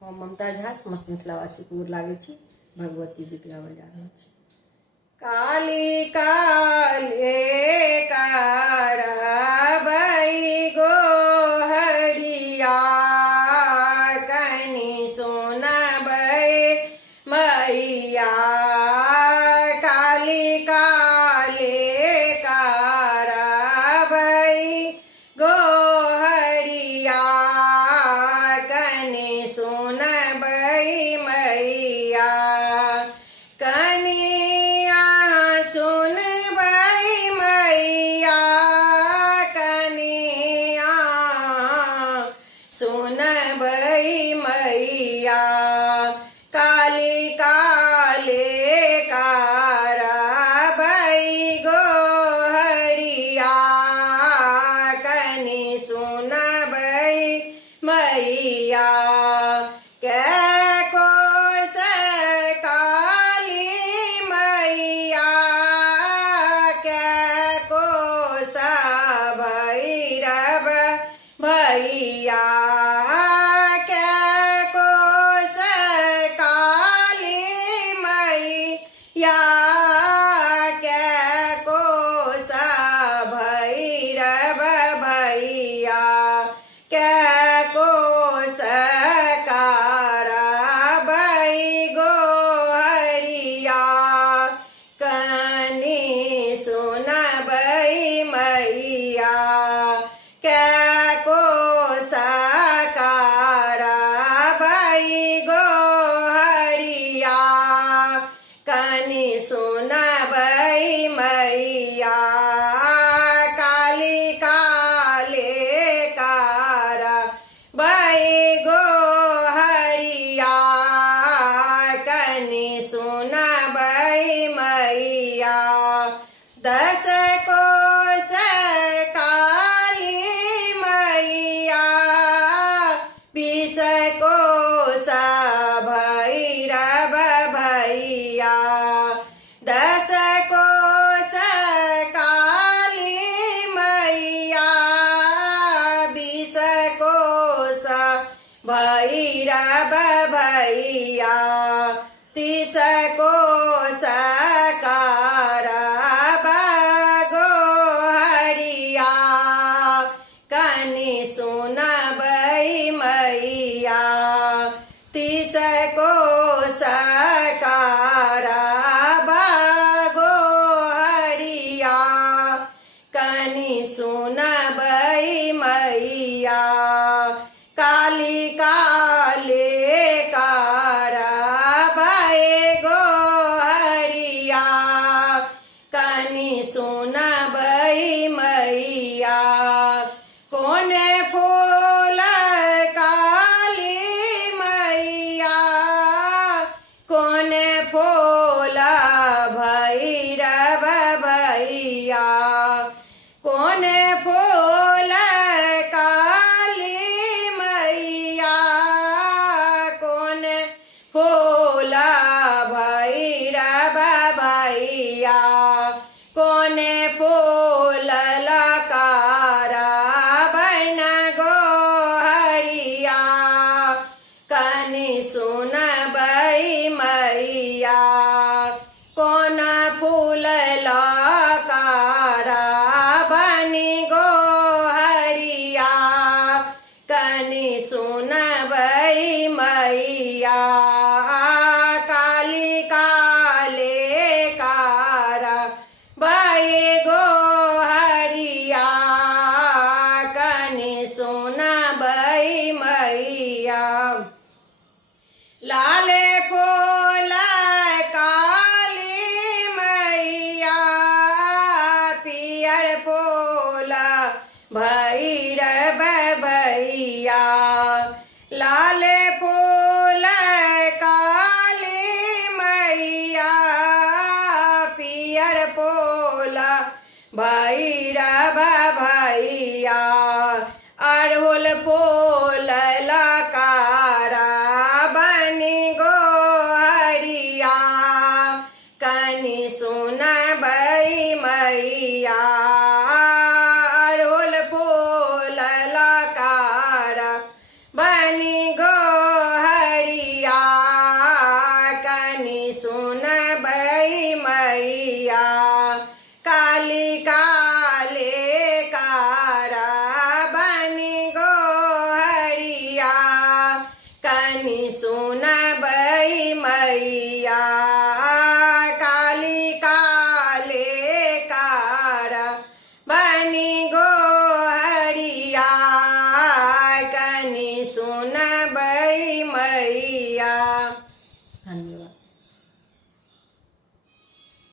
हम ममता झा समस्त मिथिलावासी को लागे छी भगवती गीत गावे जा रहल छी। काली काले कारबई गो हरिया कनी सुनबै मैया। काली काले कारबई गो हरिया कनी सुनबै मैया। कनी सुनबै मैया। काली काले कारबई गो हरिया कनी सुनबै मैया। कै कोस काली मैया कै कोस भैरव भैया। या कै कोस भैरव भैया। कै कोस कारबई गो हरिया कनी सुनबै मैया। कै कोस कारबई गो हरिया कनी सुनबै मैया। काली काले कारबई गो हरिया कनी सुनबै मैया। 10 कोस काली मैया 20 कोस भैरव भैया। 10 कोस काली मैया 20 कोस भैरव भैया। 30 कोस कारबई गो हरिया कनी सुनबै मैया। 30 कोस कारबई गो हरिया कनी सुनबै मैया। काली काले कारबई गो हरिया कनी सुनबै मैया। कोन फूल काली मैया कोन फूल भैरव भैया। कोन फूल काली मैया कोन फूल भैरव भैया। कोन फूल कारबई गो हरिया कनी सुनबै मैया। कोन फूल कारबई गो हरिया कनी सुनबै मैया। काली काले कारबई गो हरिया कनी सुनबै मैया। लाले